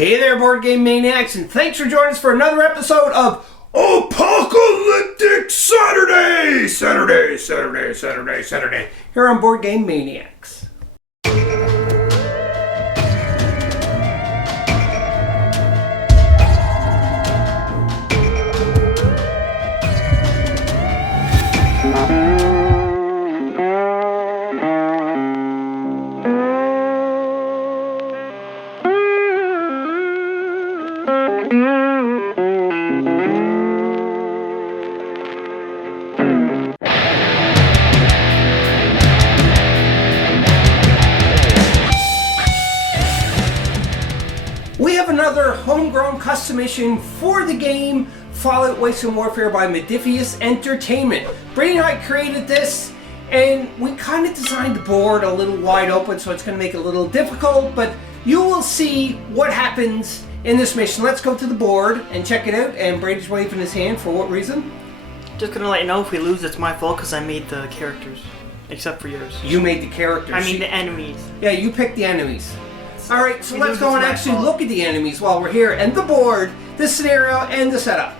Hey there, Board Game Maniacs, and thanks for joining us for another episode of Apocalyptic Saturday! Saturday, here on Board Game Maniacs. We have another homegrown custom mission for the game Fallout Wasteland Warfare by Modiphius Entertainment. Brady and I created this, and we kind of designed the board a little wide open, so it's going to make it a little difficult, but you will see what happens in this mission. Let's go to the board and check it out, and Brady's waving his hand. For what reason? Just gonna let you know, if we lose, it's my fault because I made the characters. Except for yours. You made the characters. I mean the enemies. Yeah, you picked the enemies. Alright, so let's go and actually look at the enemies while we're here, and the board, the scenario, and the setup.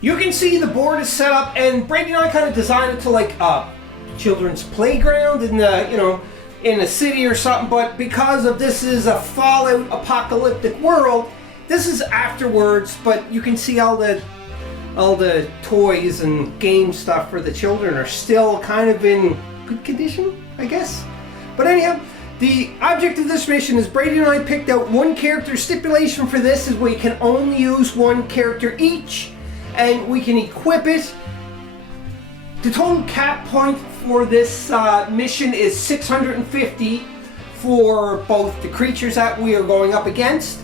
You can see the board is set up, and Brady and I kind of designed it to like a children's playground in the, in a city or something, but because of this is a Fallout apocalyptic world, this is afterwards, but you can see all the toys and game stuff for the children are still kind of in good condition, I guess. But anyhow, the object of this mission is Brady and I picked out one character. Stipulation for this is we can only use one character each, and we can equip it. The total cap point for this mission is 650 for both the creatures that we are going up against,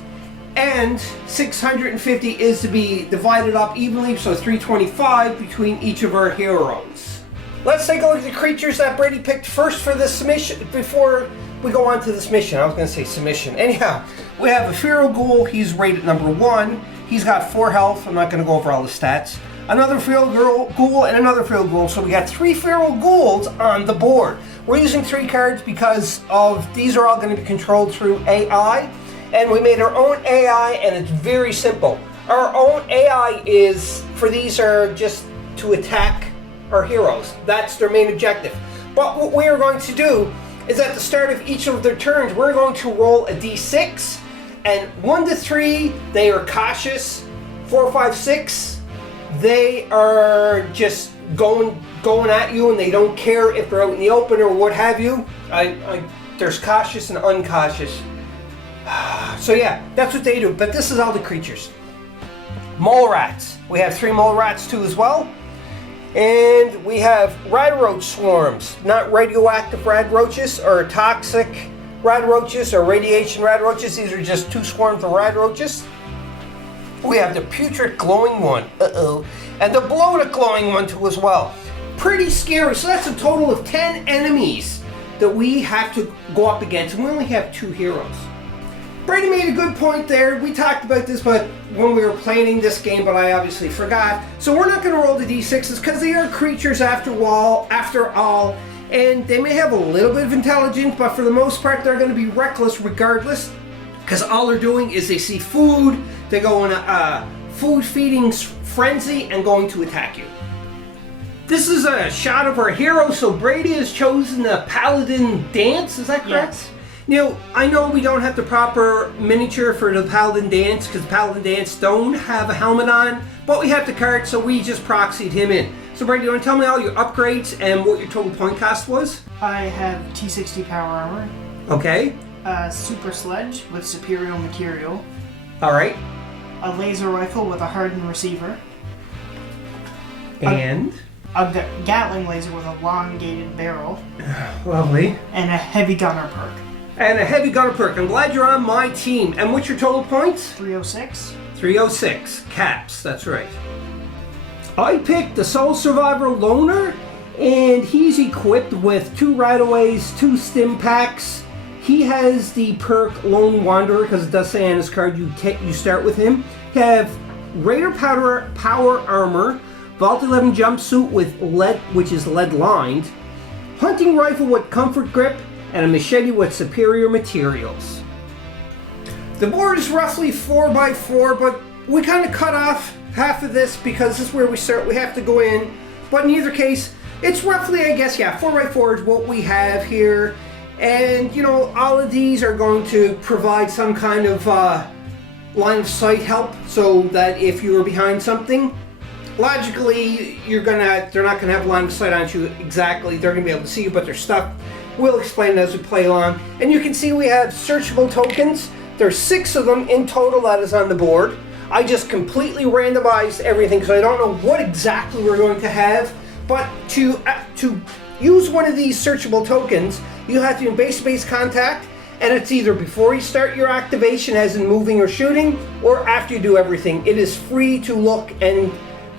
and 650 is to be divided up evenly, so 325 between each of our heroes. Let's take a look at the creatures that Brady picked first for this mission before we go on to this mission. I was going to say submission. Anyhow, we have a feral ghoul. He's rated number 1. He's got 4 health. I'm not going to go over all the stats. Another feral ghoul and another feral ghoul. So we got 3 feral ghouls on the board. We're using 3 cards because of these are all going to be controlled through AI. And we made our own AI, and it's very simple. Our own AI is, for these are just to attack our heroes. That's their main objective. But what we are going to do is at the start of each of their turns, we're going to roll a d6, and 1 to 3, they are cautious. 4, 5, 6, they are just going at you, and they don't care if they're out in the open or what have you. There's cautious and uncautious. So yeah, that's what they do, but this is all the creatures. Mole rats. We have 3 mole rats too as well. And we have rad roach swarms, not radioactive rad roaches or toxic rad roaches or radiation rad roaches. These are just 2 swarms of rad roaches. We have the putrid glowing one, and the bloated glowing one too as well. Pretty scary. So that's a total of 10 enemies that we have to go up against, and we only have 2 heroes. Brady made a good point there. We talked about this when we were planning this game, but I obviously forgot. So we're not going to roll the d6s because they are creatures after all, and they may have a little bit of intelligence, but for the most part they're going to be reckless regardless, because all they're doing is they see food, they go in a food feeding frenzy and going to attack you. This is a shot of our hero, so Brady has chosen the Paladin Dance, is that correct? Yes. Now, I know we don't have the proper miniature for the Paladin Dance because Paladin Dance don't have a helmet on, but we have the card, so we just proxied him in. So Brady, you want to tell me all your upgrades and what your total point cost was? I have T60 power armor. Okay. Super sledge with superior material. Alright. A laser rifle with a hardened receiver. And? A Gatling laser with a elongated barrel. Lovely. And a heavy gunner perk. And a heavy gunner perk. I'm glad you're on my team. And what's your total points? 306. 306. Caps, that's right. I picked the Soul Survivor Loner, and he's equipped with 2 Radaways, 2 Stim Packs. He has the perk Lone Wanderer, because it does say on his card you start with him. You have Raider Power Armor, Vault 11 Jumpsuit with lead, which is lead lined, Hunting Rifle with Comfort Grip, and a machete with superior materials. The board is roughly 4x4, but we kind of cut off half of this because this is where we start. We have to go in, but in either case, it's roughly, I guess, yeah, 4x4 is what we have here. And, you know, all of these are going to provide some kind of line of sight help, so that if you are behind something, logically, they're not gonna have line of sight on you exactly. They're gonna be able to see you, but they're stuck. We'll explain it as we play along. And you can see we have searchable tokens. There's 6 of them in total that is on the board. I just completely randomized everything because I don't know what exactly we're going to have. But to use one of these searchable tokens, you have to be in base-to-base contact, and it's either before you start your activation, as in moving or shooting, or after you do everything. It is free to look and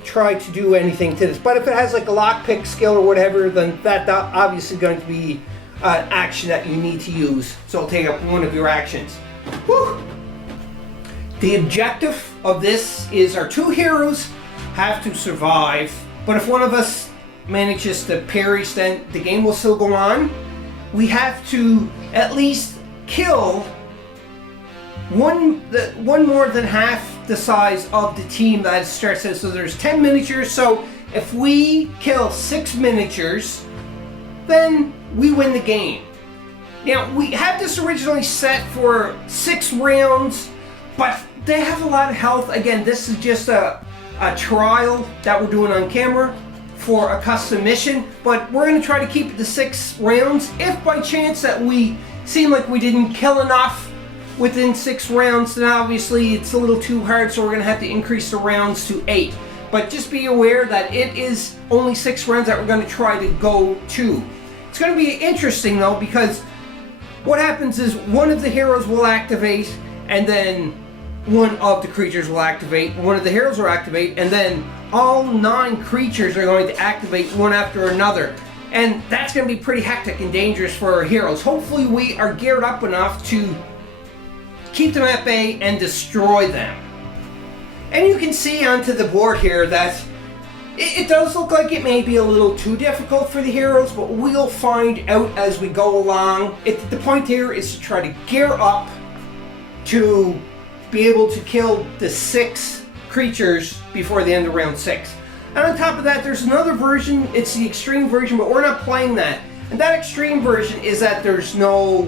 try to do anything to this. But if it has like a lockpick skill or whatever, then that's obviously going to be an action that you need to use. So it'll take up one of your actions. Whew. The objective of this is our 2 heroes have to survive, but if one of us manages to perish, then the game will still go on. We have to at least kill one more than half the size of the team that starts it. So there's 10 miniatures, so if we kill 6 miniatures, then we win the game. Now, we had this originally set for 6 rounds, but they have a lot of health. Again, this is just a trial that we're doing on camera for a custom mission, but we're going to try to keep it to 6 rounds. If by chance that we seem like we didn't kill enough within 6 rounds, then obviously it's a little too hard, so we're going to have to increase the rounds to 8. But just be aware that it is only 6 rounds that we're going to try to go to. It's going to be interesting though, because what happens is one of the heroes will activate, and then one of the creatures will activate, one of the heroes will activate, and then all 9 creatures are going to activate one after another. And that's going to be pretty hectic and dangerous for our heroes. Hopefully we are geared up enough to keep them at bay and destroy them. And you can see onto the board here that it does look like it may be a little too difficult for the heroes, but we'll find out as we go along. The point here is to try to gear up to be able to kill the 6 creatures before the end of round 6. And on top of that, there's another version. It's the extreme version, but we're not playing that. And that extreme version is that there's no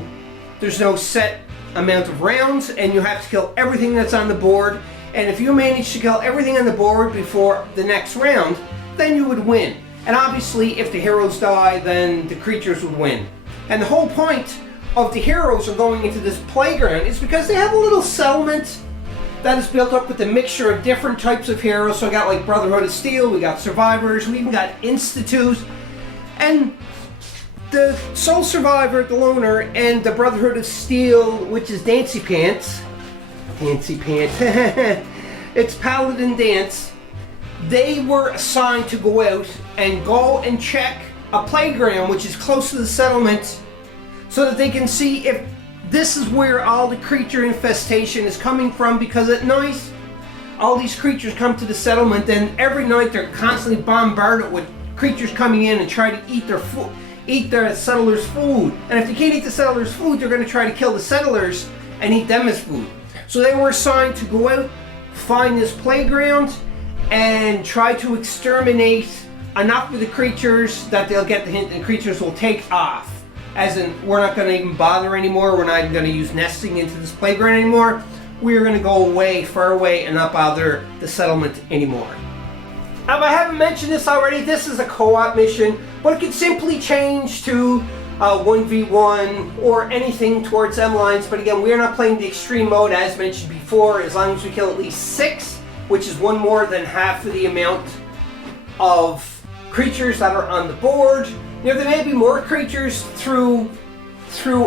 set amount of rounds, and you have to kill everything that's on the board. And if you manage to kill everything on the board before the next round, then you would win. And obviously, if the heroes die, then the creatures would win. And the whole point of the heroes are going into this playground is because they have a little settlement that is built up with a mixture of different types of heroes. So we got like Brotherhood of Steel, we got Survivors, we even got Institute, and the Sole Survivor, the Loner, and the Brotherhood of Steel, which is Dancy Pants. It's Paladin Dance. They were assigned to go out and check a playground which is close to the settlement, so that they can see if this is where all the creature infestation is coming from. Because at night, all these creatures come to the settlement, and every night they're constantly bombarded with creatures coming in and trying to eat their settlers' food. And if they can't eat the settlers' food, they're going to try to kill the settlers and eat them as food. So they were assigned to go out, find this playground, and try to exterminate enough of the creatures that they'll get the hint the creatures will take off. As in, we're not going to even bother anymore. We're not even going to use nesting into this playground anymore. We're going to go away, far away, and not bother the settlement anymore. Now, if I haven't mentioned this already, this is a co-op mission, but it could simply change to 1v1 or anything towards them lines. But again, we are not playing the extreme mode as mentioned before, as long as we kill at least 6, which is one more than half of the amount of creatures that are on the board. You know, there may be more creatures through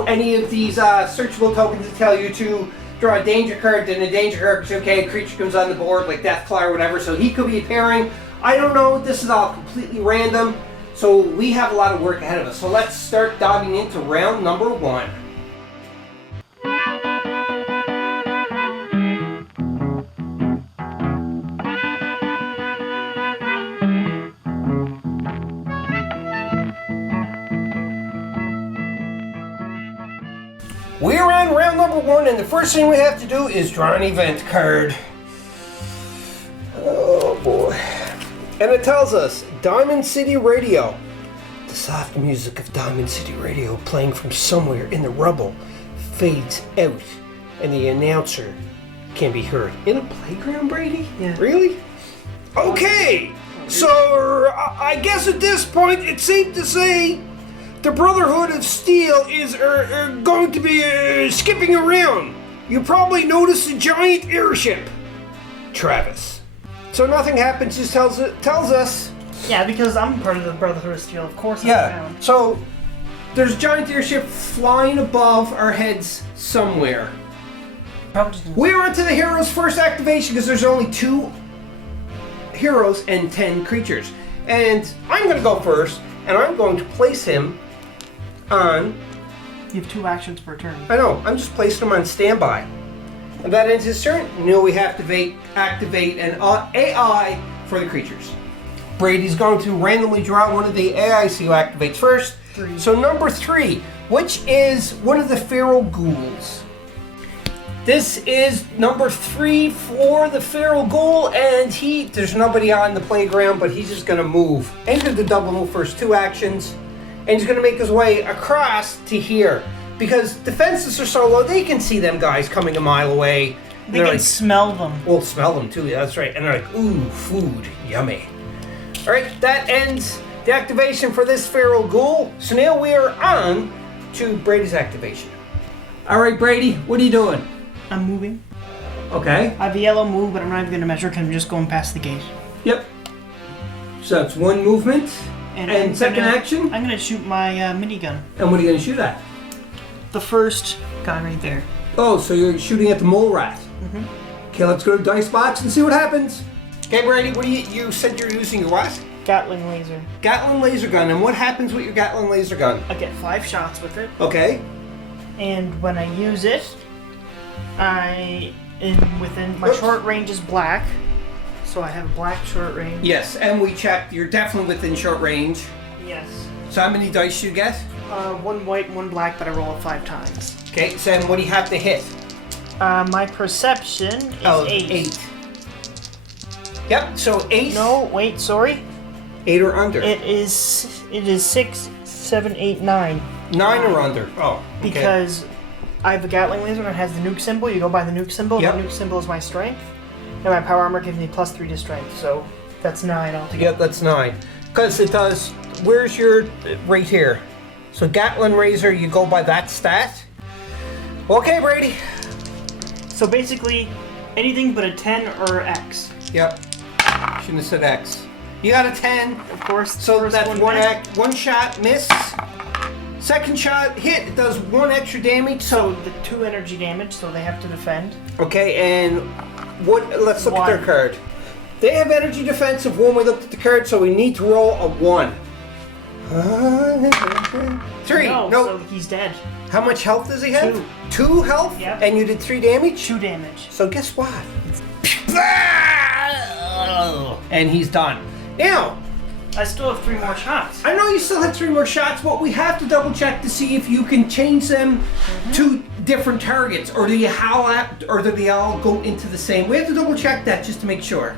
any of these searchable tokens that tell you to draw a danger card. Then a danger card because, okay, a creature comes on the board like Deathclaw or whatever, so he could be appearing. I don't know. This is all completely random. So we have a lot of work ahead of us. So let's start diving into round number 1. We're on round number number 1, and the first thing we have to do is draw an event card. Oh boy. And it tells us, Diamond City Radio. The soft music of Diamond City Radio playing from somewhere in the rubble fades out, and the announcer can be heard. In a playground, Brady? Yeah. Really? Okay! So, I guess at this point, it's safe to say the Brotherhood of Steel is going to be skipping around. You probably noticed a giant airship, Travis. So nothing happens, just tells us. Yeah, because I'm part of the Brotherhood of Steel, of course. Yeah. So there's a giant airship flying above our heads somewhere. We're on to the hero's first activation because there's only 2 heroes and 10 creatures. And I'm going to go first, and I'm going to place him on... You have 2 actions per turn. I know, I'm just placing him on standby. And that ends his turn. Now we have to activate an AI for the creatures. Brady's going to randomly draw one of the AIs who activates first. 3. So number 3, which is one of the feral ghouls. This is number 3 for the feral ghoul, and there's nobody on the playground, but he's just going to move. Enter the double move first 2 actions, and he's going to make his way across to here. Because defenses are so low, they can see them guys coming a mile away. They can smell them. We'll smell them too, yeah, that's right. And they're like, ooh, food, yummy. Alright, that ends the activation for this feral ghoul. So now we are on to Brady's activation. Alright, Brady, what are you doing? I'm moving. Okay. I have a yellow move, but I'm not even going to measure because I'm just going past the gate. Yep. So that's 1 movement. And second action? I'm going to shoot my minigun. And what are you going to shoot at? The first guy right there. Oh, so you're shooting at the mole rat. Mm-hmm. Okay, let's go to dice box and see what happens. Okay, Brady, what do you said you're using your what? Gatling laser. Gatling laser gun. And what happens with your Gatling laser gun? I get 5 shots with it. Okay. And when I use it, within my short range is black. So I have a black short range. Yes, and we checked. You're definitely within short range. Yes. So how many dice you get? 1 white and 1 black, but I roll it 5 times. Okay, so then what do you have to hit? My perception is 8. Yep, so 8. No, wait, sorry. 8 or under. It is 6, 7, 8, 9. 9 or under. Oh, okay. Because I have a Gatling laser and it has the nuke symbol. You go by the nuke symbol. Yep. The nuke symbol is my strength. And my power armor gives me +3 to strength. So that's 9 altogether. Yep, that's 9. Because it does. Where's your right here? So Gatling Razor, you go by that stat. Okay, Brady. So basically, anything but a 10 or X. Yep. Shouldn't have said X. You got a 10. Of course. So that's one shot miss. Second shot hit. It does 1 extra damage. So the 2 energy damage. So they have to defend. Okay, and what? Let's look at their card. They have energy defense of 1. We looked at the card, so we need to roll a 1. 3. No, Nope. so he's dead. How much health does he have? 2 health? Yep. And you did 3 damage? 2 damage. So guess what? And he's done. Now, I still have 3 more shots. I know you still have 3 more shots, but we have to double check to see if you can change them to different targets, or do you howl at, or do they all go into the same? We have to double check that just to make sure.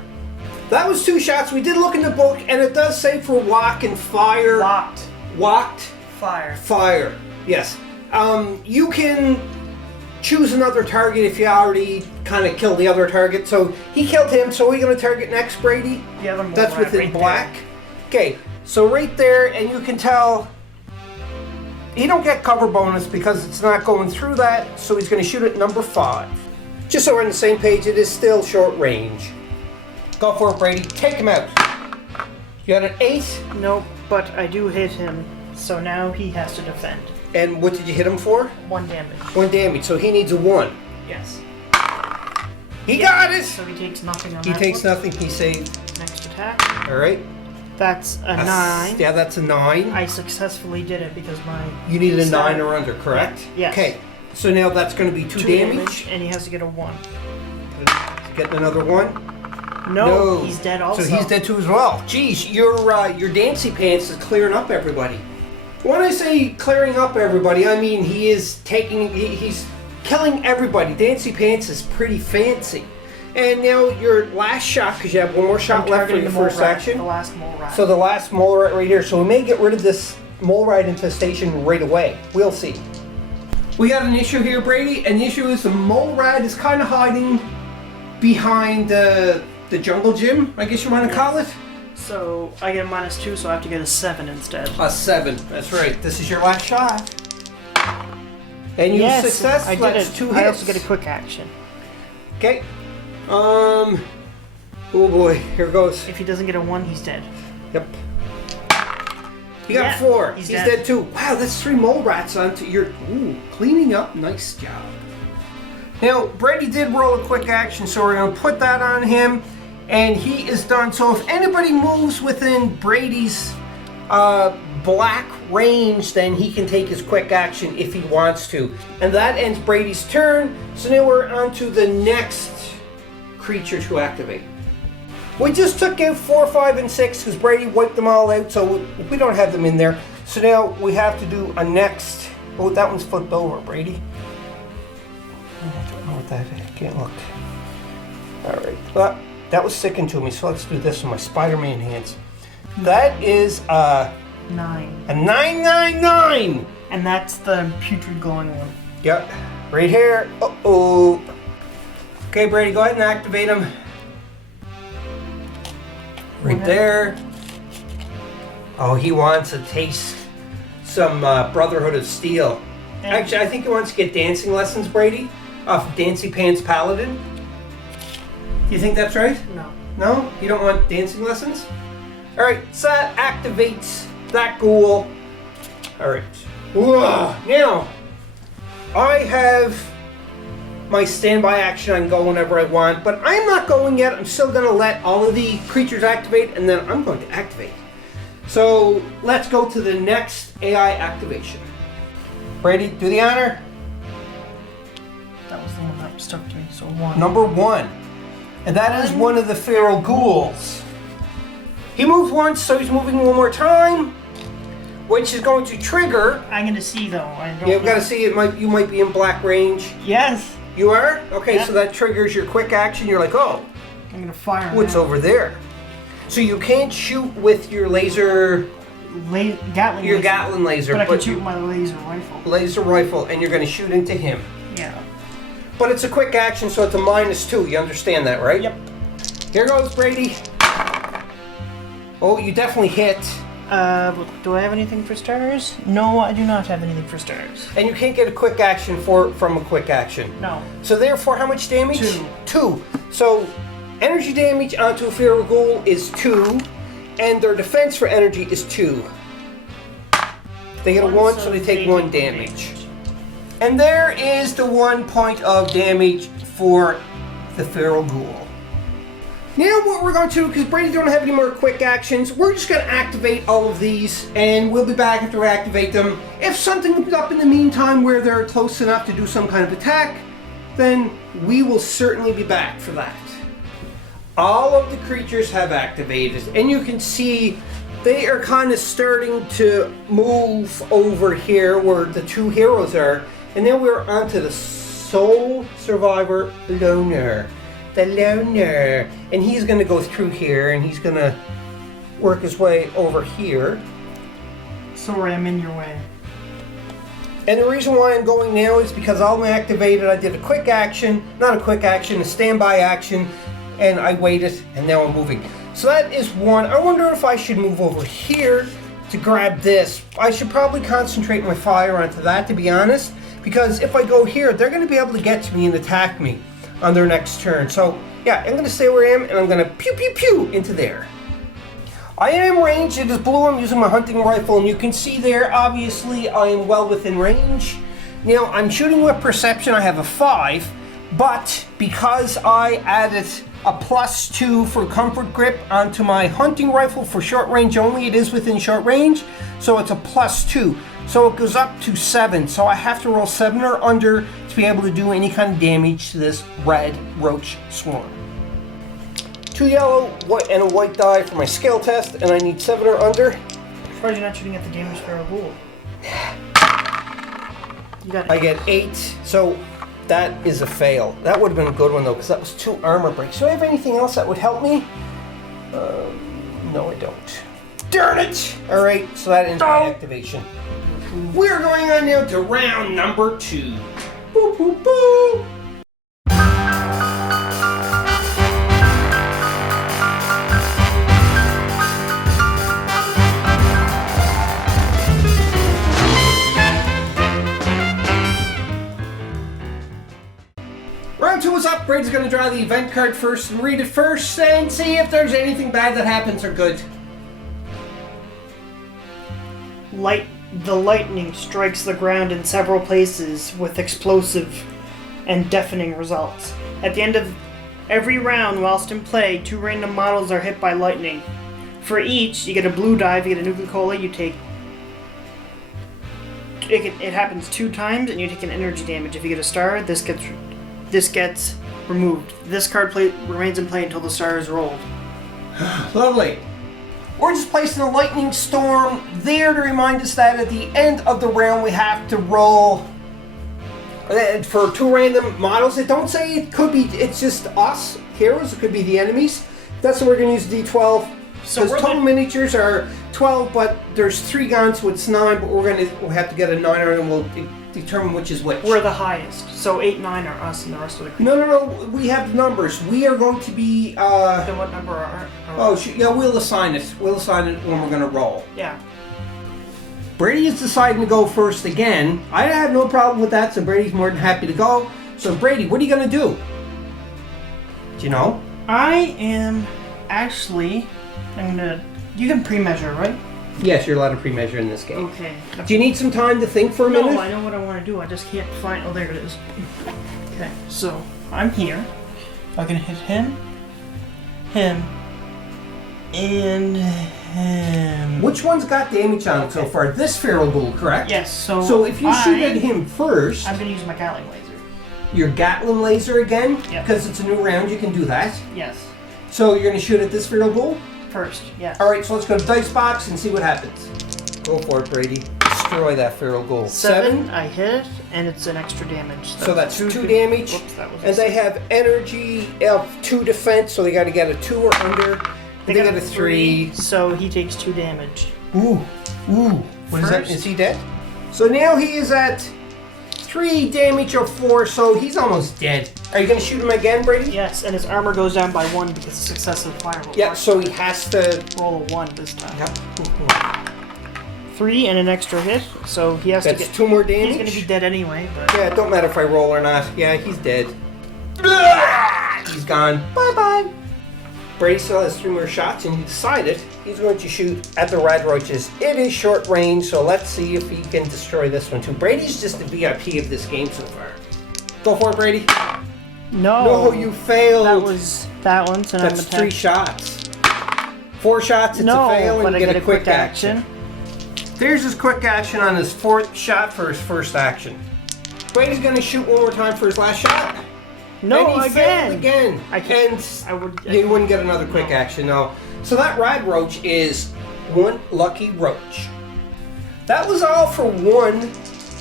That was 2 shots. We did look in the book, and it does say for walk and fire. Walked. Fire. Yes. You can choose another target if you already kind of killed the other target. So he killed him. So we're going to target next, Brady. Yeah, that's within black. Okay. So right there, and you can tell he don't get cover bonus because it's not going through that. So he's going to shoot at number 5. Just so we're on the same page, it is still short range. Go for it, Brady. Take him out. You got an 8? Nope, but I do hit him, so now he has to defend. And what did you hit him for? 1 damage. 1 damage, so he needs a 1. Yes. He got it! So he takes nothing on that. He takes nothing, he saved. Next attack. Alright. That's a 9. Yeah, that's a 9. I successfely did it because my... You needed a 9 or under, correct? Yes. Okay, so now that's going to be 2 damage. And he has to get a 1. Getting another 1? No, he's dead also. So he's dead too as well. Jeez, your Dancy Pants is clearing up everybody. When I say clearing up everybody, I mean he's killing everybody. Dancy Pants is pretty fancy. And now your last shot, because you have one more shot left for your first action. The last mole rat. So the last mole rat right here. So we may get rid of this mole rat infestation right away. We'll see. We got an issue here, Brady, and the issue is the mole rat is kind of hiding behind the jungle gym, I guess you want to call it. So I get a -2, so I have to get a 7 instead. A 7, that's right. This is your last shot. And you success. I did That's it. 2 hits. I also get a quick action. Okay. Oh boy, here goes. If he doesn't get a 1, he's dead. Yep. You got 4. He's dead. dead too. Wow, that's 3 mole rats onto your. Ooh, cleaning up. Nice job. Now, Brady did roll a quick action, so we're going to put that on him, and he is done. So if anybody moves within Brady's black range, then he can take his quick action if he wants to. And that ends Brady's turn. So now we're on to the next creature to activate. We just took out 4, 5, and 6 because Brady wiped them all out, so we don't have them in there. So now we have to do a next. Oh, that one's flipped over, Brady. I don't know what that is. I can't look. Alright. Well, that was sticking to me, so let's do this with my Spider-Man hands. That is a 9. A 999! And that's the putrid glowing one. Yep. Right here. Uh-oh. Okay, Brady, go ahead and activate him. Right there. Oh, he wants to taste some Brotherhood of Steel. Actually, I think he wants to get dancing lessons, Brady, off of Dancy Pants Paladin. Do you think that's right? No. No? You don't want dancing lessons? Alright, so that activates that ghoul. Alright. Now, I have my standby action. I can go whenever I want, but I'm not going yet. I'm still going to let all of the creatures activate, and then I'm going to activate. So, let's go to the next AI activation. Brady, do the honor. That was the one that stuck to me, so 1. Number 1. And that is one of the feral ghouls. He moved once, so he's moving one more time, which is going to trigger. I'm gonna see though. I don't. You've got to see it. You might be in black range. Yes. You are? Okay, Yeah. so that triggers your quick action. You're like, oh, I'm gonna fire. what's over there? So you can't shoot with your laser. Gatling. Your laser. Gatling laser, But I can shoot with my laser rifle. Laser rifle, and you're going to shoot into him. Yeah. But it's a quick action, so it's a -2. You understand that, right? Yep. Here goes, Brady. Oh, you definitely hit. Do I have anything for stars? No, I do not have anything for stars. And you can't get a quick action from a quick action. No. So therefore, how much damage? 2. 2. So energy damage onto a feral ghoul is 2, and their defense for energy is 2. They get a 1, so they take 1 damage. And there is the 1 point of damage for the feral ghoul. Now what we're going to do, because Brady don't have any more quick actions, we're just going to activate all of these, and we'll be back after we activate them. If something comes up in the meantime where they're close enough to do some kind of attack, then we will certainly be back for that. All of the creatures have activated, and you can see they are kind of starting to move over here where the 2 heroes are, and then we're onto the Sole Survivor Loner. The Loner. And he's going to go through here, and he's going to work his way over here. Sorry, I'm in your way. And the reason why I'm going now is because all I'm activated, I did a quick action, not a quick action, a standby action, and I waited, and now I'm moving. So that is 1. I wonder if I should move over here to grab this. I should probably concentrate my fire onto that, to be honest, because if I go here, they're going to be able to get to me and attack me on their next turn. So yeah, I'm going to stay where I am, and I'm going to pew pew pew into there. I am ranged. It is blue. I'm using my hunting rifle, and you can see there, obviously, I am well within range. Now, I'm shooting with perception. I have a 5, but because I added a +2 for comfort grip onto my hunting rifle for short range only, it is within short range, so it's a +2. So it goes up to 7. So I have to roll 7 or under to be able to do any kind of damage to this red roach swarm. 2 yellow, white, and a white die for my skill test, and I need 7 or under. As far as you're not shooting at the damage feral ghoul. You got 8. I get 8. So That is a fail. That would have been a good one though, because that was 2 armor breaks. Do I have anything else that would help me? No, I don't. Darn it! Alright, so that ends my activation. We're going on now to round number 2. Boop, boop, boop! Round 2 is up. Brady's going to draw the event card first and read it first and see if there's anything bad that happens or good. The lightning strikes the ground in several places with explosive and deafening results. At the end of every round, whilst in play, 2 random models are hit by lightning. For each, you get a blue die. If you get a Nuka-Cola, you take... It happens 2 times, and you take an energy damage. If you get a star, this gets removed. This card remains in play until the star is rolled. Lovely. We're just placing a lightning storm there to remind us that at the end of the round we have to roll for 2 random models. It don't say it could be, it's just us, heroes, it could be the enemies. That's what we're going to use D12. So total miniatures are 12, but there's 3 guns, so it's 9, but we'll have to get a 9 and we'll determine which is which. We're the highest, so 8, 9 are us and the rest of the crew. No, we have the numbers. We are going to be, Then what number are yeah, we'll assign it. We'll assign it when we're going to roll. Yeah. Brady is deciding to go first again. I have no problem with that, so Brady's more than happy to go. So Brady, what are you going to do? Do you know? I am actually, you can pre-measure, right? Yes, you're allowed to pre-measure in this game. Okay. Do you need some time to think for a minute? No, I know what I want to do. I just can't find... Oh, there it is. Okay, so I'm here. I can hit him, and him. Which one's got damage on it so far? This feral ghoul, correct? Yes, So if you shoot at him first... I'm going to use my Gatling laser. Your Gatling laser again? Yeah. Because it's a new round, you can do that. Yes. So you're going to shoot at this feral ghoul? First, yes. Alright, so let's go to dice box and see what happens. Go for it, Brady. Destroy that feral ghoul. 7, I hit, and it's an extra damage. So that's 2 damage. Whoops, that was and they have energy of 2 defense, so they got to get a 2 or under. They got a 3. So he takes 2 damage. Ooh. What is that? Is he dead? So now he is at 3 damage or 4, so he's almost dead. Are you going to shoot him again, Brady? Yes, and his armor goes down by 1 because of successive fireball. Yeah, so he has to roll a 1 this time. Yep. 3 and an extra hit, so he has to get 2 more damage. He's going to be dead anyway, but... Yeah, it don't matter if I roll or not. Yeah, he's dead. He's gone. Bye-bye. Brady still has 3 more shots, and he decided he's going to shoot at the red roaches. It is short range, so let's see if he can destroy this one too. Brady's just the VIP of this game so far. Go for it, Brady. No, you failed. That was that one, so now that's 3 shots. 4 shots, it's a fail, and you get a quick action. There's his quick action on his 4th shot for his first action. Brady's going to shoot one more time for his last shot. No, and he failed again. I can't. You wouldn't get another quick action, no. So that rad roach is 1 lucky roach. That was all for 1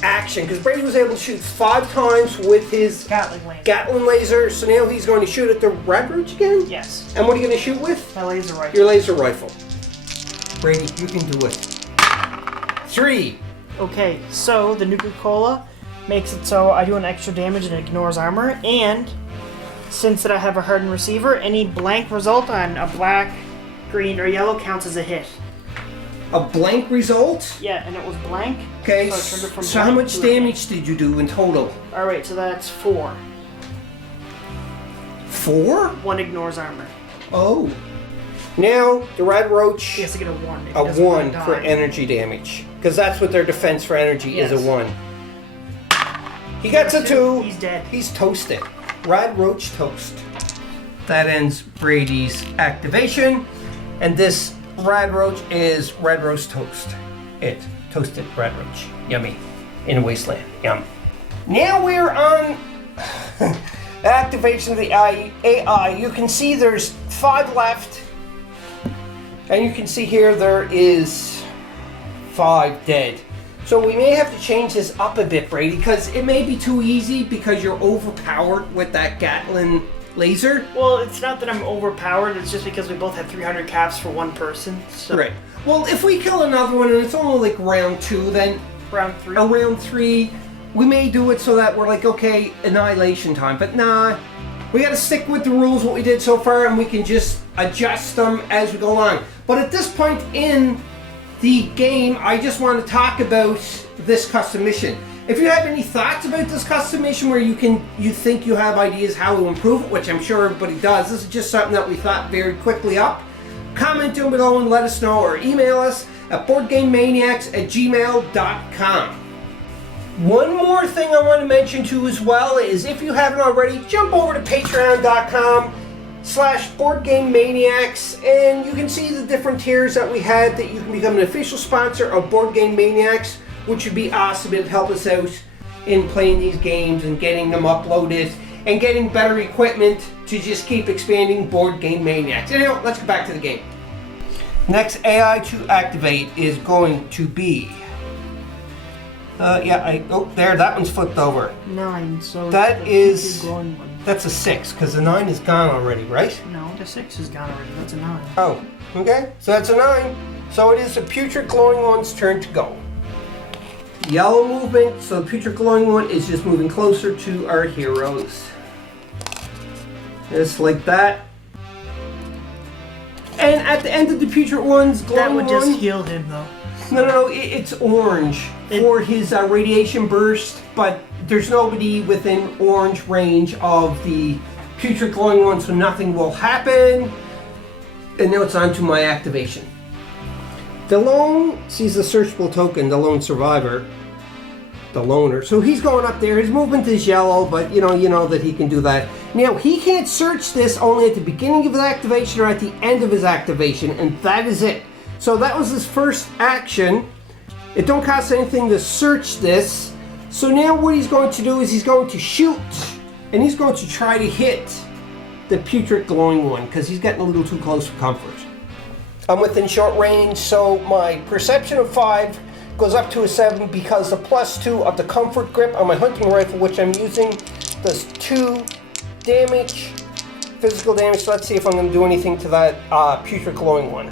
action, because Brady was able to shoot 5 times with his Gatling laser. So now he's going to shoot at the rad roach again? Yes. And what are you going to shoot with? My laser rifle. Your laser rifle. Brady, you can do it. 3. Okay, so the Nuka-Cola makes it so I do an extra damage and it ignores armor, and since that I have a hardened receiver, any blank result on a black, green, or yellow counts as a hit. A blank result? Yeah, and it was blank. Okay, so, so how much damage did you do in total? Alright, so that's 4. 4? 1 ignores armor. Oh. Now, the red roach... He has to get a 1. A 1 for energy damage. Because that's what their defense for energy is, a 1. He gets a 2. He's dead. He's toasted. Rad roach toast. That ends Brady's activation. And this rad roach is red roast toast. It toasted rad roach. Yummy. In a wasteland. Yum. Now we're on activation of the AI. You can see there's 5 left. And you can see here there is 5 dead. So we may have to change this up a bit, Brady, because it may be too easy because you're overpowered with that Gatling laser. Well, it's not that I'm overpowered, it's just because we both have 300 caps for one person. So. Right. Well, if we kill another one and it's only like round 2, then Round 3. or round 3, we may do it so that we're like, okay, annihilation time. But nah, we got to stick with the rules, what we did so far, and we can just adjust them as we go along. But at this point in the game, I just want to talk about this custom mission. If you have any thoughts about this custom mission where you think you have ideas how to improve it, which I'm sure everybody does, this is just something that we thought very quickly up, comment down below and let us know, or email us at boardgamemaniacs@gmail.com. One more thing I want to mention too as well is if you haven't already, jump over to patreon.com/BoardGameManiacs and you can see the different tiers that we had that you can become an official sponsor of Board Game Maniacs, which would be awesome. It'd help us out in playing these games and getting them uploaded and getting better equipment to just keep expanding Board Game Maniacs. Anyhow, let's get back to the game. Next AI to activate is going to be... there, that one's flipped over. 9, so... That is... Glowing one. That's a 6, because the 9 is gone already, right? No, the 6 is gone already. That's a 9. Oh, okay. So that's a 9. So it is the putrid glowing one's turn to go. Yellow movement, so the putrid glowing one is just moving closer to our heroes. Just like that. And at the end of the putrid one's glowing That would just one, heal him, though. No, it's orange for his radiation burst, but there's nobody within orange range of the putrid glowing one, so nothing will happen. And now it's on to my activation. The lone sees the searchable token, the lone survivor, the loner. So he's going up there. His movement is yellow, but you know that he can do that. Now, he can't search this only at the beginning of his activation or at the end of his activation, and that is it. So that was his first action. It don't cost anything to search this. So now what he's going to do is he's going to shoot, and he's going to try to hit the putrid glowing one, because he's getting a little too close for comfort. I'm within short range, so my perception of 5 goes up to a 7 because the +2 of the comfort grip on my hunting rifle, which I'm using, does 2 damage, physical damage. So let's see if I'm going to do anything to that putrid glowing one.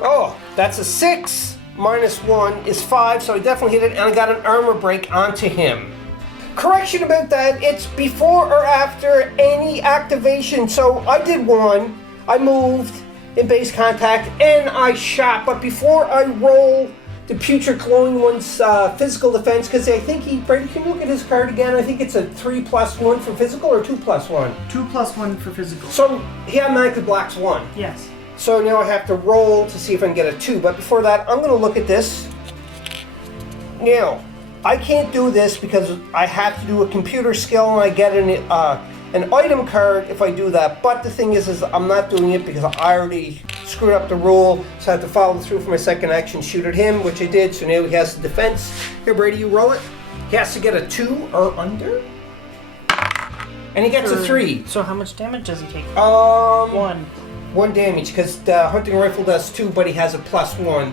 Oh, that's a 6. -1 is 5, so I definitely hit it, and I got an armor break onto him. Correction about that, it's before or after any activation. So I did 1, I moved in base contact, and I shot, but before I roll the putrid glowing one's physical defense, because I think Brady, can you look at his card again? I think it's a 3+1 for physical, or 2+1? 2+1 for physical. So he automatically blocks 1. Yes. So now I have to roll to see if I can get a 2, but before that, I'm going to look at this. Now, I can't do this because I have to do a computer skill, and I get an item card if I do that. But the thing is I'm not doing it because I already screwed up the rule, so I have to follow through for my second action, shoot at him, which I did. So now he has the defense. Here, Brady, you roll it. He has to get a 2 or under, and he gets a 3. So how much damage does he take? 1 damage, because the hunting rifle does 2, but he has a +1.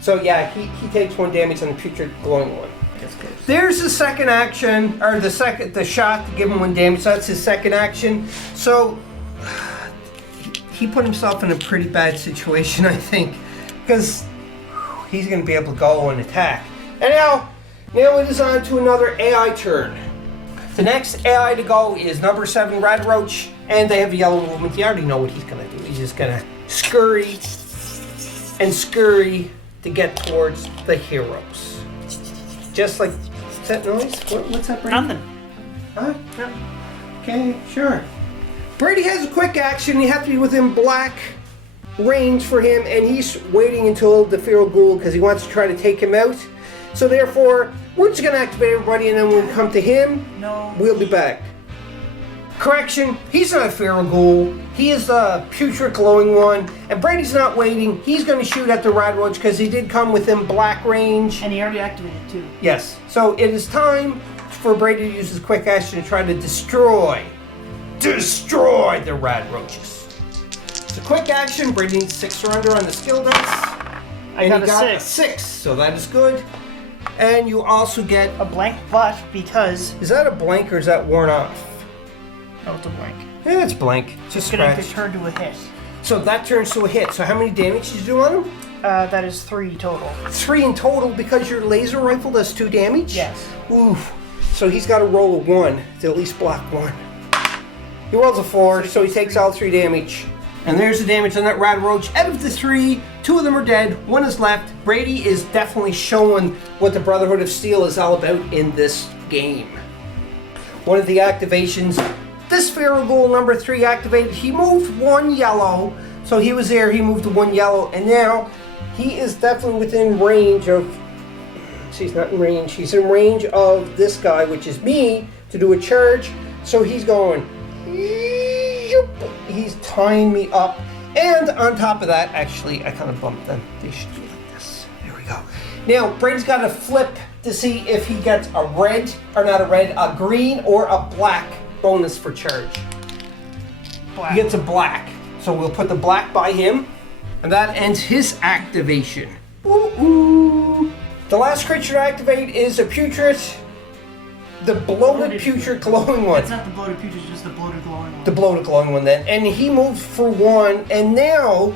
So yeah, he takes 1 damage on the putrid glowing one. There's the second action, or the shot to give him 1 damage. So that's his second action. So he put himself in a pretty bad situation, I think, because he's going to be able to go and attack. And now it is on to another AI turn. The next AI to go is number 7, Red Roach, and they have a yellow movement. You already know what he's going to do. He's just going to scurry and scurry to get towards the heroes. Just like, is that noise? What's that, Brady? Nothing. Huh? No. Okay, sure. Brady has a quick action. You have to be within black range for him, and he's waiting until the feral ghoul because he wants to try to take him out. So therefore, we're just going to activate everybody, and then when we come to him, we'll be back. Correction, he's not a feral ghoul. He is the putrid glowing one, and Brady's not waiting. He's going to shoot at the Red Roach because he did come within black range. And he already activated too. Yes. So it is time for Brady to use his quick action to try to destroy the Red Roaches. It's a quick action. Brady needs 6 or under on the skill dice. I got you a 6. 6, so that is good. And you also get... A blank butt because... Is that a blank or is that worn off? No, it's a blank. Yeah, it's blank. It's going to turn to a hit. So that turns to a hit. So how many damage did you do on him? That is 3 total. 3 in total because your laser rifle does 2 damage? Yes. Oof. So he's got to roll a 1 to at least block 1. He rolls a 4, so he takes all 3 damage. And there's the damage on that rat roach. Out of the 3, 2 of them are dead, 1 is left. Brady is definitely showing what the Brotherhood of Steel is all about in this game. One of the activations, this Feral Ghoul number 3 activated. He moved 1 yellow, so he was there, he moved to 1 yellow, and now he is definitely within range of... He's not in range, he's in range of this guy, which is me, to do a charge. So he's going... He's tying me up, and on top of that, actually, I kind of bumped them. They should be like this. There we go. Now, Brady's got to flip to see if he gets a red, or not a red, a green or a black bonus for charge. Black. He gets a black, so we'll put the black by him, and that ends his activation. Ooh, ooh. The last creature to activate is a putrid. The bloated putrid glowing one. It's not the bloated putrid, it's just the bloated glowing one. The bloated glowing one then. And he moved for 1, and now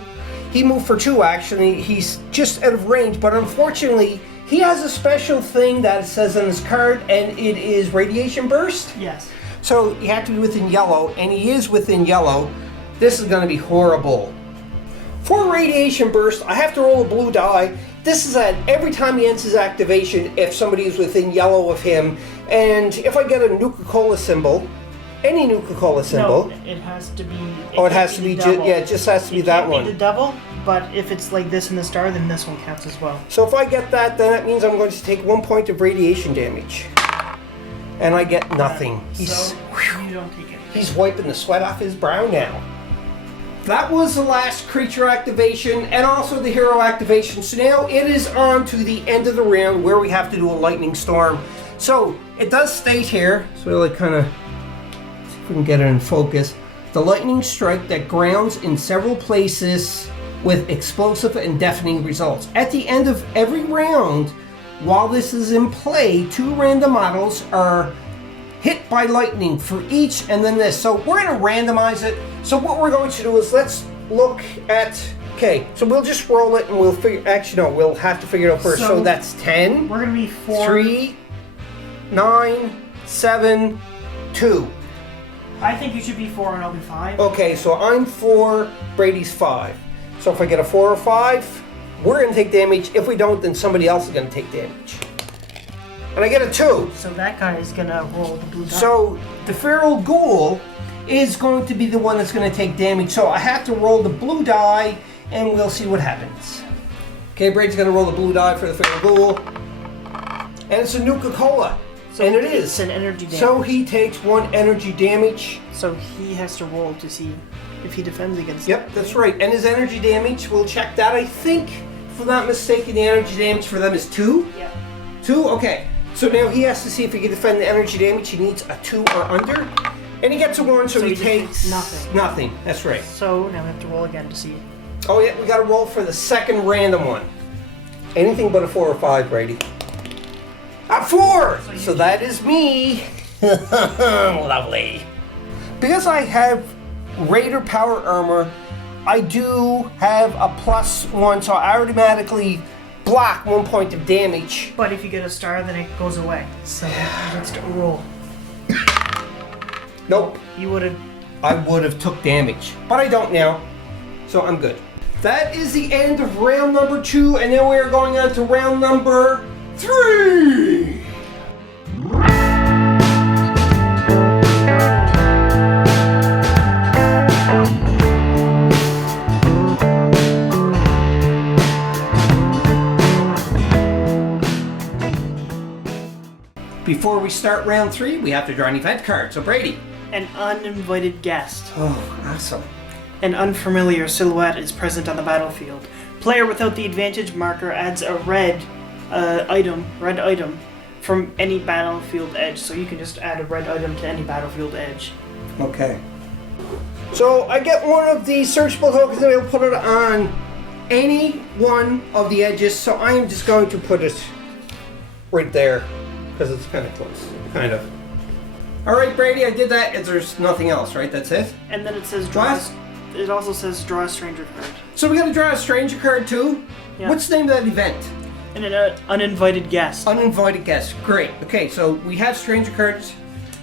he moved for 2 actually. He's just out of range, but unfortunately, he has a special thing that it says on his card, and it is radiation burst. Yes. So you have to be within yellow, and he is within yellow. This is going to be horrible. For radiation burst, I have to roll a blue die. This is at every time he ends his activation if somebody is within yellow of him. And if I get a Nuka-Cola symbol, any Nuka-Cola symbol... No, it has to be... It has to be... it just has to be that one. It can't be the double, but if it's like this in the star, then this one counts as well. So if I get that, then that means I'm going to take 1 point of radiation damage. And I get nothing. So you don't take it. He's wiping the sweat off his brow now. That was the last creature activation and also the hero activation. So now it is on to the end of the round where we have to do a lightning storm. So it does state here, so we'll kind of see if we can get it in focus. The lightning strike that grounds in several places with explosive and deafening results. At the end of every round, while this is in play, 2 random models are hit by lightning for each, and then this. So we're going to randomize it. So what we're going to do is let's look at... Okay, so we'll just roll it and we'll figure... Actually, no, we'll have to figure it out first. So that's 10. We're going to be 4... 3, 9, 7, 2. I think you should be 4 and I'll be 5. Okay, so I'm 4, Brady's 5. So if I get a 4 or 5, we're going to take damage. If we don't, then somebody else is going to take damage. And I get a 2. So that guy is going to roll the blue die. So the Feral Ghoul is going to be the one that's going to take damage. So I have to roll the blue die, and we'll see what happens. Okay, Brady's going to roll the blue die for the Feral Ghoul. And it's a Nuka-Cola. So and it is. It's an energy damage. So he takes 1 energy damage. So he has to roll to see if he defends against it. Yep, that's right. And his energy damage, we'll check that. I think, if I'm not mistaken, the energy damage for them is 2. Yeah. 2? Okay. So now he has to see if he can defend the energy damage. He needs a 2 or under. And he gets a 1, so he takes... Nothing. Nothing, that's right. So now we have to roll again to see. Oh yeah, we gotta roll for the second random one. Anything but a 4 or 5, Brady. A 4! So that is me. Lovely. Because I have Raider Power Armor, I do have a +1, so I automatically block 1 point of damage. But if you get a star, then it goes away. So he gets to roll. Nope. You would have... I would have took damage, but I don't now, so I'm good. That is the end of round number 2, and then we're going on to round number 3. Before we start round 3, we have to draw an event card. So Brady. An uninvited guest. Oh, awesome. An unfamiliar silhouette is present on the battlefield. Player without the advantage marker adds a red item from any battlefield edge. So you can just add a red item to any battlefield edge. Okay. So I get one of the searchable tokens and I'll put it on any one of the edges, so I am just going to put it right there because it's kind of close. Kind of. All right, Brady, I did that. There's nothing else, right? That's it? And then it says it also says draw a stranger card. So we got to draw a stranger card too? Yeah. What's the name of that event? And an uninvited guest. Uninvited guest. Great. Okay, so we have stranger cards.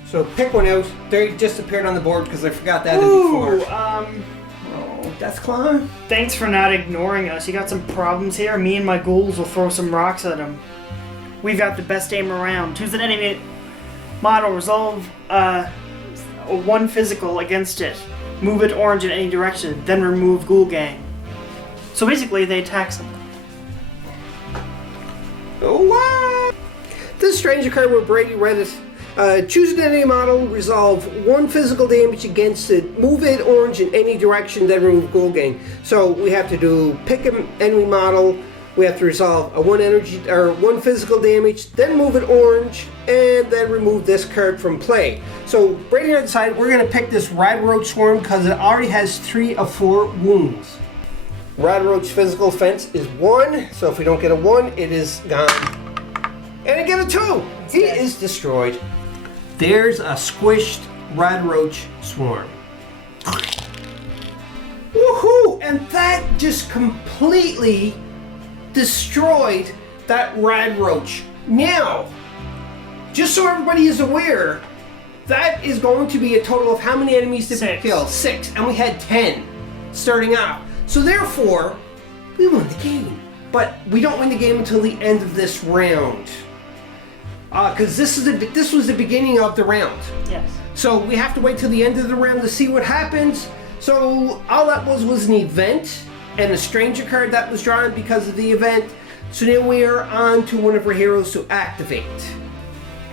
So pick one out. They just appeared on the board because I forgot that before. Oh, Death Claw? Thanks for not ignoring us. You got some problems here? Me and my ghouls will throw some rocks at them. We've got the best aim around. Choose an enemy model. Resolve one physical against it. Move it orange in any direction. Then remove Ghoul Gang. So basically, they attack someone. What? This stranger card where Brady read it. Choose an enemy model, resolve one physical damage against it, move it orange in any direction, then remove Ghoul Gang. So we have to do pick an enemy model, we have to resolve a one physical damage, then move it orange, and then remove this card from play. So Brady and I decided we're going to pick this Radroach Swarm because it already has 3 of 4 wounds. Radroach physical defense is 1, so if we don't get a 1, it is gone. And I get a 2! He is destroyed. There's a squished Radroach Swarm. Woohoo! And that just completely destroyed that Radroach. Now, just so everybody is aware, that is going to be a total of how many enemies did we kill? 6. And we had 10 starting out. So therefore, we won the game. But we don't win the game until the end of this round. Because this was the beginning of the round. Yes. So we have to wait till the end of the round to see what happens. So all that was an event and a stranger card that was drawn because of the event. So now we are on to one of our heroes to activate.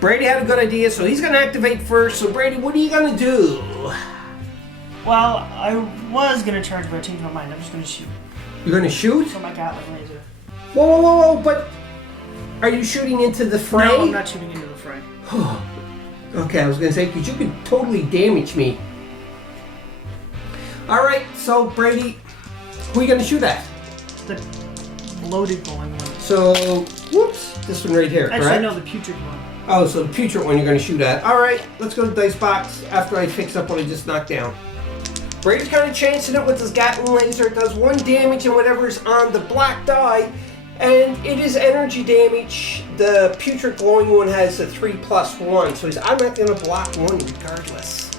Brady had a good idea, so he's going to activate first. So Brady, what are you going to do? Well, I was going to charge, but I changed my mind. I'm just going to shoot. You're going to shoot? So my Gatling laser. Whoa, but are you shooting into the fray? No, I'm not shooting into the fray. Okay, I was going to say, because you could totally damage me. Alright, so Brady, who are you going to shoot at? The loaded glowing one. So, whoops, this one right here, Actually, correct? no, the putrid one. Oh, so the putrid one you're going to shoot at. Alright, let's go to the dice box after I fix up what I just knocked down. Brady's kind of chancing it with his Gatling laser. It does 1 damage and whatever is on the black die. And it is energy damage. The putrid glowing one has a 3+1. So I'm not going to block 1 regardless.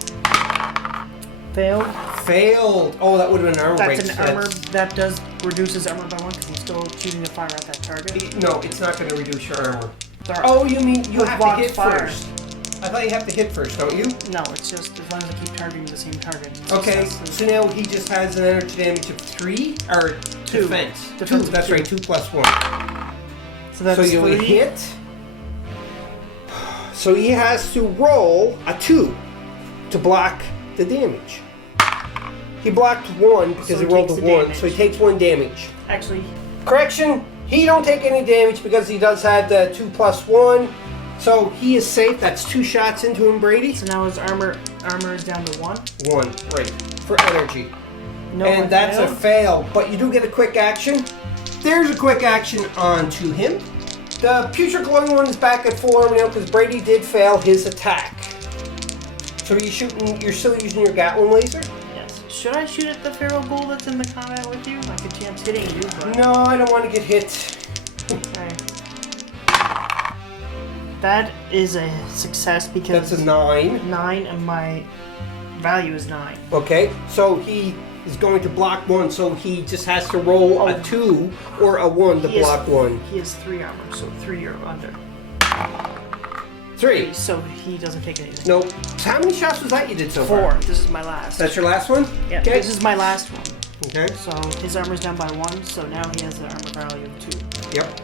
Failed. Failed. Oh, that would have been armor break. That's an armor. That does reduces armor by 1 because he's still choosing to fire at that target. No, it's not going to reduce your armor. Sorry. Oh, you mean you With have to hit fire. first? I thought you have to hit first, don't you? No, it's just as long as I keep targeting the same target. Okay, so now he just has an energy damage of 3 or 2 defense. 2. That's right, 2+1. So that's you 3. hit. So he has to roll a 2 to block the damage. He blocked 1 because So he he rolled a takes 1, the damage. so he takes 1 damage. Actually, Correction, he don't take any damage because he does have the 2+1. So he is safe. That's 2 shots into him, Brady. so now his armor is down to 1. 1, right, for energy. No, And that's a fail, but you do get a quick action. There's a quick action onto him. The putrid glowing one is back at full armor now because Brady did fail his attack. So you're still using your Gatling laser? Yes. Should I shoot at the feral ghoul that's in the combat with you? I could chance hitting you, but... No, I don't want to get hit. Okay. That is a success because... That's a 9. 9 and my value is 9. Okay, so he is going to block 1, so he just has to roll a 2 or a 1 to block 1. He has 3 armor, so 3 or under. 3. So he doesn't take anything. Nope. So how many shots was that you did so far? 4. This is my last. That's your last one? Yeah, Okay. this is my last one. Okay. So his armor's down by 1, so now he has an armor value of 2. Yep.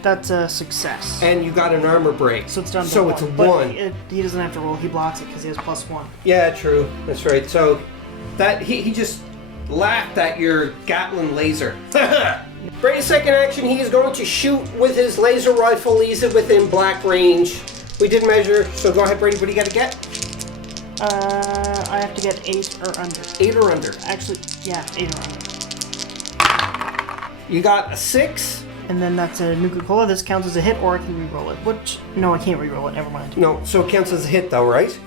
That's a success. And you got an armor break. So it's done So by it's a 1. But 1. he doesn't have to roll, he blocks it because he has +1. Yeah, true. That's right. So that he just laughed at your Gatling laser. Brady's second action, he is going to shoot with his laser rifle. He's within black range. We did measure, so go ahead, Brady. What do you got to get? I have to get 8 or under. 8 or under. Actually, yeah, 8 or under. You got a 6. And then that's a Nuka-Cola. This counts as a hit, or I can re-roll it. Which, no, I can't re-roll it. Never mind. No, so it counts as a hit though, right?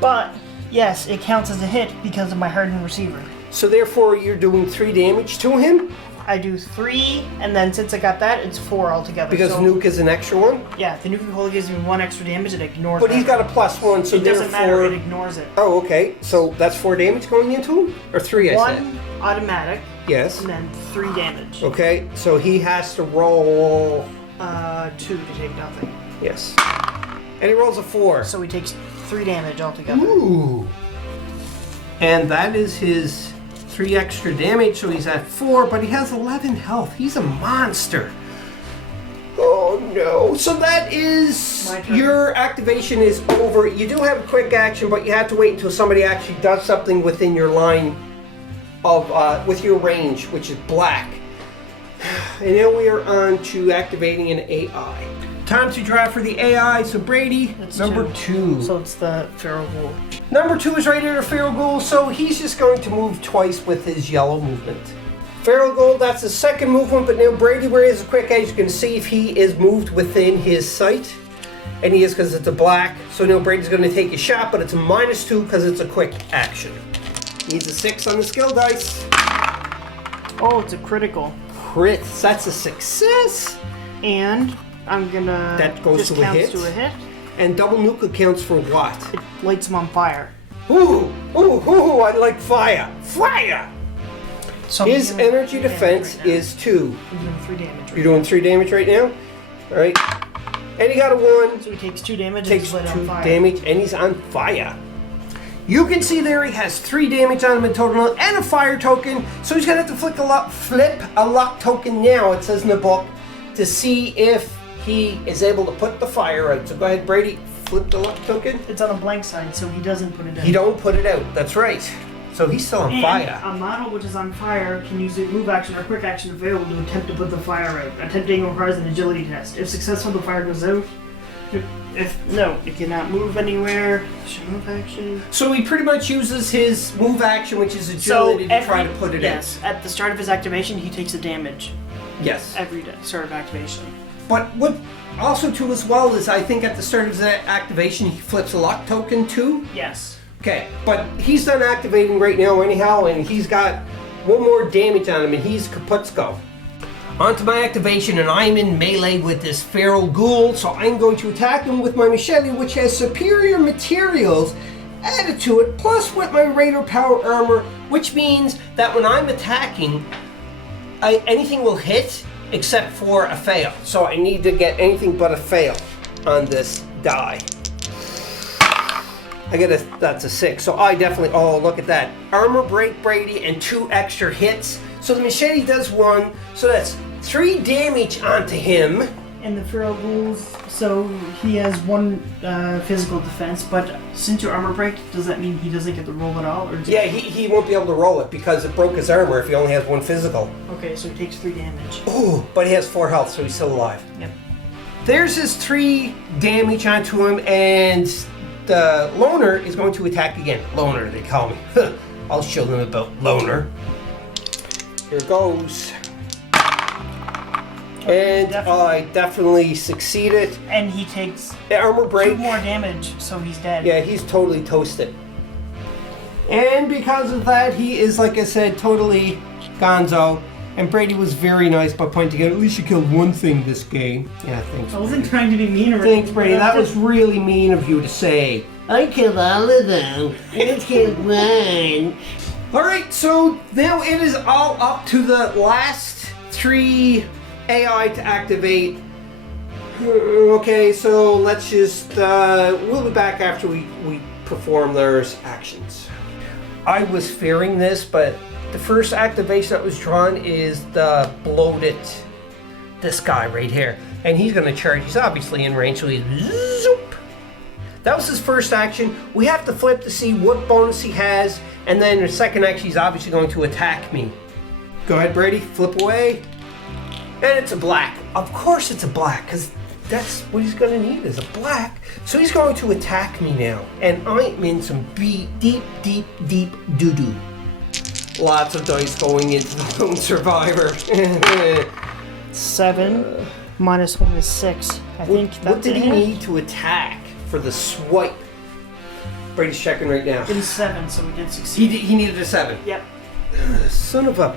But, yes, it counts as a hit because of my hardened receiver. So therefore you're doing 3 damage to him? I do 3, and then since I got that, it's 4 altogether. Because so, Nuke is an extra one? Yeah, the Nuka-Cola gives me 1 extra damage, it ignores But that. he's got a +1, so it doesn't matter, therefore... it ignores it. Oh, okay. So that's 4 damage going into him? Or 3, I said? 1 automatic, Yes. and then 3 damage. Okay, so he has to roll... 2 to take nothing. Yes. And he rolls a 4. So he takes 3 damage altogether. Ooh. And that is his 3 extra damage, so he's at 4, but he has 11 health. He's a monster. Oh no. So that is... My turn. Your activation is over. You do have a quick action, but you have to wait until somebody actually does something within your line of... with your range, which is black. And now we are on to activating an AI. Time to draw for the AI, so Brady, That's number 2. So it's the Feral Ghoul. Number 2 is right here, Feral Ghoul, so he's just going to move twice with his yellow movement. Feral Ghoul, that's the second movement, but now Brady, where he has a quick edge, you can see if he is moved within his sight. And he is because it's a black, so now Brady's going to take a shot, but it's a -2 because it's a quick action. Needs a 6 on the skill dice. Oh, it's a critical. Crit, that's a success. And I'm gonna... That goes this to a counts hit. to a hit. And double nuke counts for what? It lights him on fire. Ooh, ooh, ooh, I like fire. Fire! So His I'm doing energy 3 defense damage right is 2. now. I'm doing 3 damage right You're doing 3 damage right now? Alright. And he got a 1. So he takes 2 damage Takes and he's 2 lit on fire. damage, and he's on fire. You can see there he has 3 damage on him in total, and a fire token. So he's gonna have to flip a luck token now, it says in the book, to see if he is able to put the fire out. So go ahead, Brady, flip the luck token. It's on a blank side, so he doesn't put it in. He don't put it out, that's right. So he's still on And fire. a model which is on fire can use a move action or quick action available to attempt to put the fire out. Attempting requires an agility test. If successful, the fire goes out. If no, it cannot move anywhere. Move action. So he pretty much uses his move action, which is agility, to try to put it yes, at the start of his activation, he takes a damage. in. Yes. Every start of activation. But what also too as well is I think at the start of his activation he flips a luck token too. Yes. Okay, but he's done activating right now anyhow, and he's got 1 more damage on him, and he's Kaputsko. On to my activation, and I'm in melee with this Feral Ghoul, so I'm going to attack him with my machete, which has superior materials added to it, plus with my Raider Power Armor, which means that when I'm attacking, anything will hit except for a fail. So I need to get anything but a fail on this die. That's a 6, so I definitely, oh look at that. Armor break Brady and 2 extra hits. So the machete does 1, so that's 3 damage onto him. And the Feral Ghouls, so he has 1 physical defense, but since your armor break, does that mean he doesn't get to roll at all? Or Yeah, he won't be able to roll it because it broke his armor if he only has 1 physical. Okay, so he takes 3 damage. Ooh, but he has 4 health, so he's still alive. Yep. There's his 3 damage onto him, and the loner is going to attack again. Loner, they call me. I'll show them about loner. Here goes. And I definitely succeeded. And he takes Armor break. 2 more damage, so he's dead. Yeah, he's totally toasted. And because of that, he is, like I said, totally gonzo. And Brady was very nice by pointing out, at least you killed 1 thing this game. Yeah, thanks. I wasn't trying to be mean or Thanks, anything, Brady. but That was really mean of you to say. I killed all of them. I killed 1. Alright, so now it is all up to the last 3 AI to activate. Okay, so let's just, we'll be back after we perform those actions. I was fearing this, but the first activation that was drawn is the bloated, this guy right here. And he's going to charge, he's obviously in range, so he's zoop. That was his first action. We have to flip to see what bonus he has, and then the second action he's obviously going to attack me. Go ahead, Brady, flip away. And it's a black. Of course it's a black, because that's what he's going to need is a black. So he's going to attack me now. And I'm in some deep doo-doo. Lots of dice going into the lone survivor. 7 minus 1 is 6. I think that's What did it. he need to attack for the swipe? Brady's checking right now. It is 7, so we did succeed. He needed a 7. Yep. Son of a...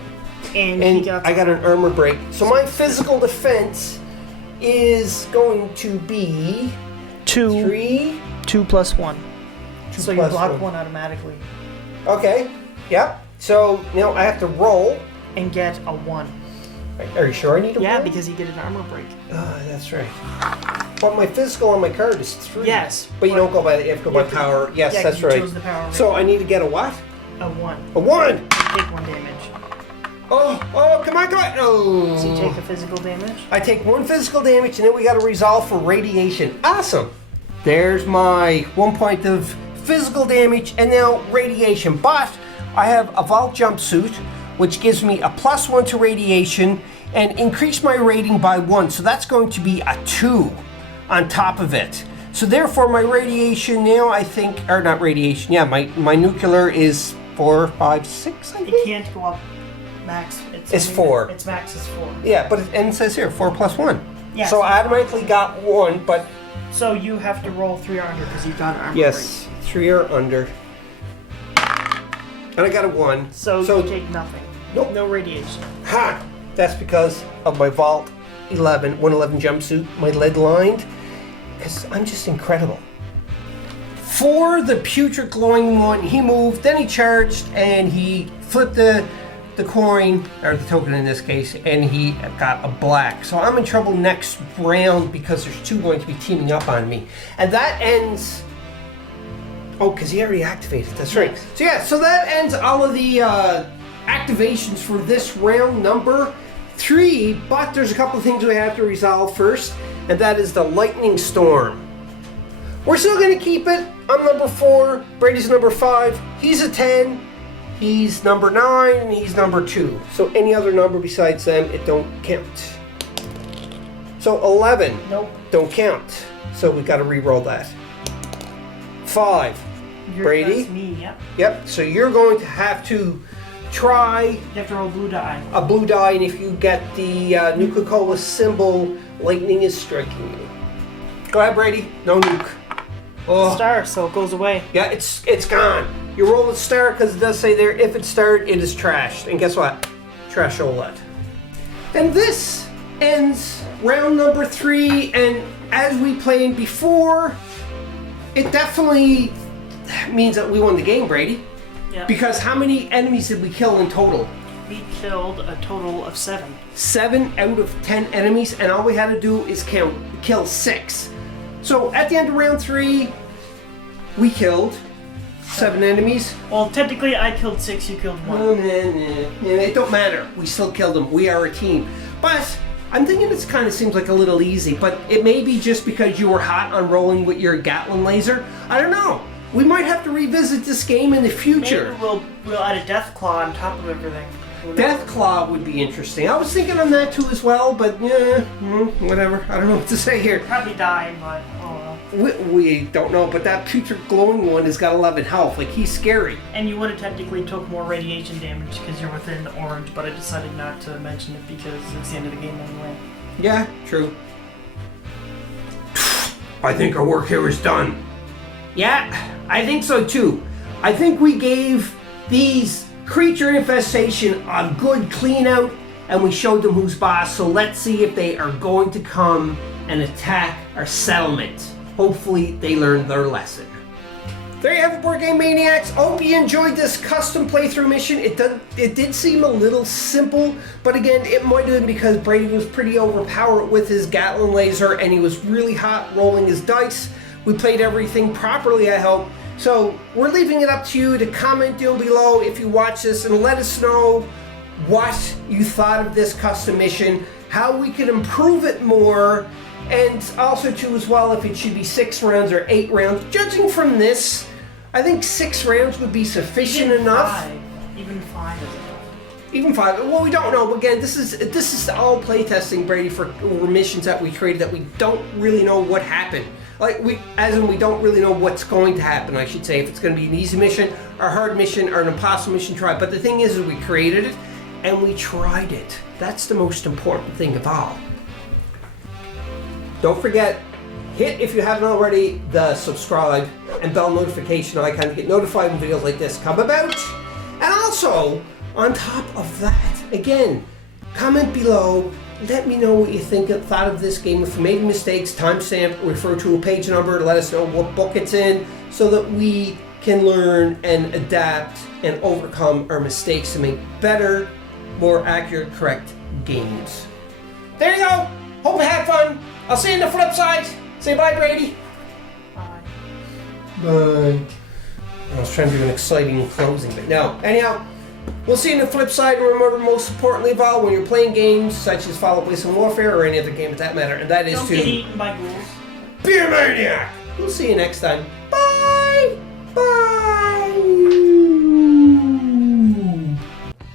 And I got an armor break. So my physical defense is going to be 2. 3. 2 plus 1. So you plus block 1. 1 automatically. Okay. Yep. So now I have to roll. And get a 1. Are you sure I need a Yeah, roll? because you get an armor break. That's right. But my physical on my card is 3. Yes. But you don't go by, you have to go by have to- power. Yes, yeah, that's you right. chose the power. So I need to get a what? A 1. A 1! Take 1 damage. Oh, come on. Oh. So you take the physical damage? I take 1 physical damage, and then we got to resolve for radiation. Awesome. There's my 1 point of physical damage, and now radiation. But I have a vault jumpsuit, which gives me a +1 to radiation, and increase my rating by 1. So that's going to be a 2 on top of it. So therefore, my radiation now, I think, or not radiation. Yeah, my nuclear is 4, 5, 6. I think. It can't go up max. It's 4. Its max is 4. Yeah, but it says here 4 + 1. Yeah. So I automatically got 1, but So you have to roll 3 or under because you've got an armor yes, 3 or under. And I got a 1. break. So you take nothing. Nope. No radiation. Ha! That's because of my Vault 111 jumpsuit, my lead lined. Because I'm just incredible. For the putrid glowing one, he moved, then he charged, and he flipped the coin, or the token in this case, and he got a black. So I'm in trouble next round because there's 2 going to be teaming up on me. And that ends... Oh, because he already activated, that's right. So yeah, so that ends all of the activations for this round number 3, but there's a couple of things we have to resolve first, and that is the lightning storm. We're still going to keep it. I'm number 4, Brady's number 5, he's a 10, he's number 9, and he's number 2. So any other number besides them, it don't count. So 11, Nope. don't count. So we got to re-roll that. 5, Brady. That's me, yep. Yep, so you're going to have to try You have to roll blue die. a blue die, and if you get the Nuka-Cola symbol, lightning is striking you. Go ahead, Brady. No nuke. Oh, Star, so it goes away. yeah, it's gone. You roll a star because it does say there, if it's starred, it is trashed. And guess what? Trash OLED. And this ends round number 3, and as we played before, it definitely means that we won the game, Brady. Yeah. Because how many enemies did we kill in total? We killed a total of 7. 7 out of 10 enemies, and all we had to do is kill 6. So at the end of round 3, we killed 7 enemies. Well, technically I killed 6, you killed 1. It don't matter. We still killed them. We are a team. But I'm thinking it kind of seems like a little easy, but it may be just because you were hot on rolling with your Gatling laser. I don't know. We might have to revisit this game in the future. Maybe we'll add a death claw on top of everything. Death Claw would be interesting. I was thinking on that too as well, but yeah, whatever. I don't know what to say here. Probably die, but oh well. We don't know, but that putrid glowing one has got 11 health. Like, he's scary. And you would have technically took more radiation damage because you're within the orange, but I decided not to mention it because it's the end of the game anyway. Yeah, true. I think our work here is done. Yeah, I think so too. I think we gave these creature infestation a good clean out, and we showed them who's boss. So let's see if they are going to come and attack our settlement. Hopefully they learned their lesson. There you have it, Board Game Maniacs. Hope you enjoyed this custom playthrough mission. It did seem a little simple, but again, it might have been because Brady was pretty overpowered with his Gatling laser, and he was really hot rolling his dice. We played everything properly, I hope. So we're leaving it up to you to comment down below if you watch this and let us know what you thought of this custom mission, how we could improve it more, and also too as well if it should be 6 rounds or 8 rounds. Judging from this, I think 6 rounds would be sufficient enough. Even 5 is enough. Even 5. Well, we don't know. Again, this is all playtesting, Brady, for missions that we created that we don't really know what happened. Like, we don't really know what's going to happen, I should say, if it's going to be an easy mission a hard mission or an impossible mission try. But the thing is we created it and we tried it. That's the most important thing of all. Don't forget, hit, if you haven't already, the subscribe and bell notification icon to get notified when videos like this come about. And also, on top of that, again, comment below. Let me know what you thought of this game. If you made mistakes, timestamp, refer to a page number to let us know what book it's in so that we can learn and adapt and overcome our mistakes to make better, more accurate, correct games. There you go. Hope you had fun. I'll see you in the flip side. Say bye, Brady. Bye. Bye. I was trying to do an exciting closing, but no. Anyhow, we'll see you in the flip side. And remember, most importantly of all, when you're playing games such as Fallout Wasteland Warfare or any other game for that matter, and that is Don't get eaten by ghouls. Be a maniac! We'll see you next time. Bye! Bye!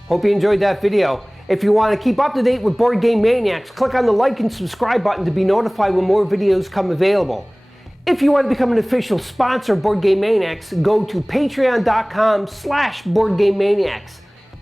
Hope you enjoyed that video. If you want to keep up to date with Board Game Maniacs, click on the like and subscribe button to be notified when more videos come available. If you want to become an official sponsor of Board Game Maniacs, go to patreon.com/BoardGameManiacs.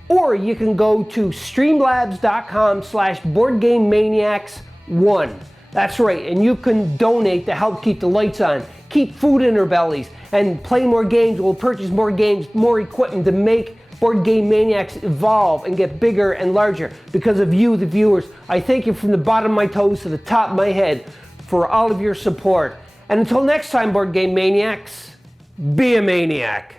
Or you can go to streamlabs.com/BoardGameManiacs1. That's right, and you can donate to help keep the lights on, keep food in our bellies, and play more games. We'll purchase more games, more equipment to make Board Game Maniacs evolve and get bigger and larger. Because of you, the viewers, I thank you from the bottom of my toes to the top of my head for all of your support. And until next time, Board Game Maniacs, be a maniac.